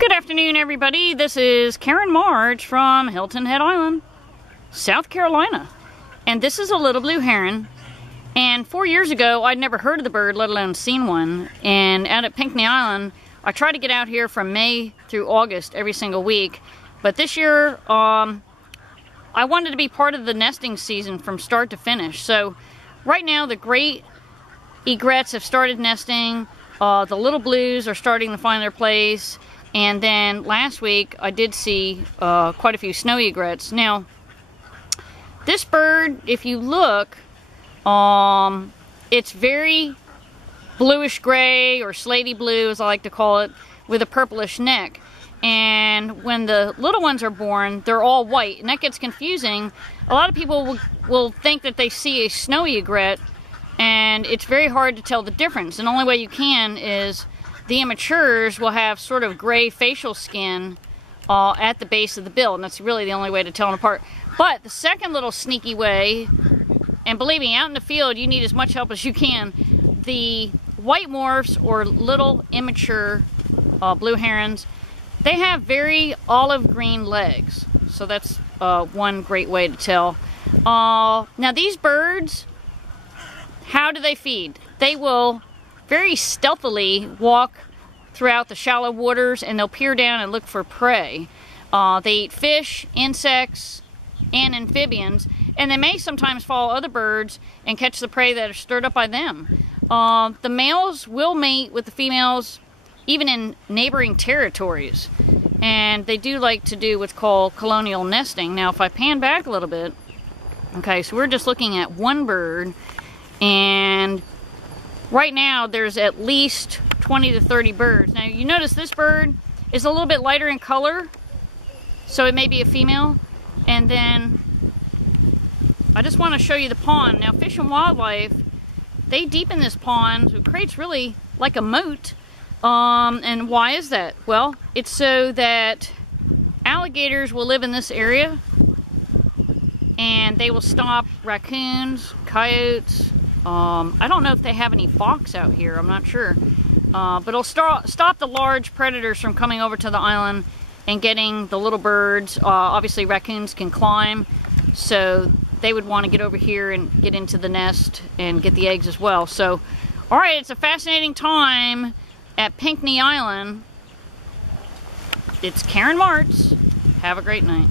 Good afternoon, everybody. This is Karen March from Hilton Head Island, South Carolina. And this is a little blue heron. And 4 years ago, I'd never heard of the bird, let alone seen one. And out at Pinckney Island, I try to get out here from May through August every single week. But this year, I wanted to be part of the nesting season from start to finish. So right now, the great egrets have started nesting. The little blues are starting to find their place. And then last week, I did see quite a few snow egrets. Now, this bird, if you look, it's very bluish gray, or slaty blue as I like to call it, with a purplish neck. And when the little ones are born, they're all white, and that gets confusing. A lot of people will think that they see a snowy egret, and it's very hard to tell the difference. And the only way you can is the immatures will have sort of gray facial skin at the base of the bill, and that's really the only way to tell them apart. But the second little sneaky way, and believe me, out in the field you need as much help as you can, the white morphs, or little immature blue herons, they have very olive green legs. So that's one great way to tell. Now these birds, how do they feed? They will very stealthily walk throughout the shallow waters, and they'll peer down and look for prey. They eat fish, insects, and amphibians, and they may sometimes follow other birds and catch the prey that are stirred up by them. The males will mate with the females even in neighboring territories, and they do like to do what's called colonial nesting. Now if I pan back a little bit, okay, so we're just looking at one bird, and right now there's at least 20 to 30 birds. Now you notice this bird is a little bit lighter in color, so it may be a female. And then I just want to show you the pond. Now Fish and Wildlife, they deepen this pond, so it creates really like a moat. And why is that? Well, it's so that alligators will live in this area, and they will stop raccoons, coyotes. I don't know if they have any fox out here, I'm not sure. But it'll stop the large predators from coming over to the island and getting the little birds. Obviously raccoons can climb, so they would want to get over here and get into the nest and get the eggs as well. So, alright, it's a fascinating time at Pinckney Island. It's Karen Martz. Have a great night.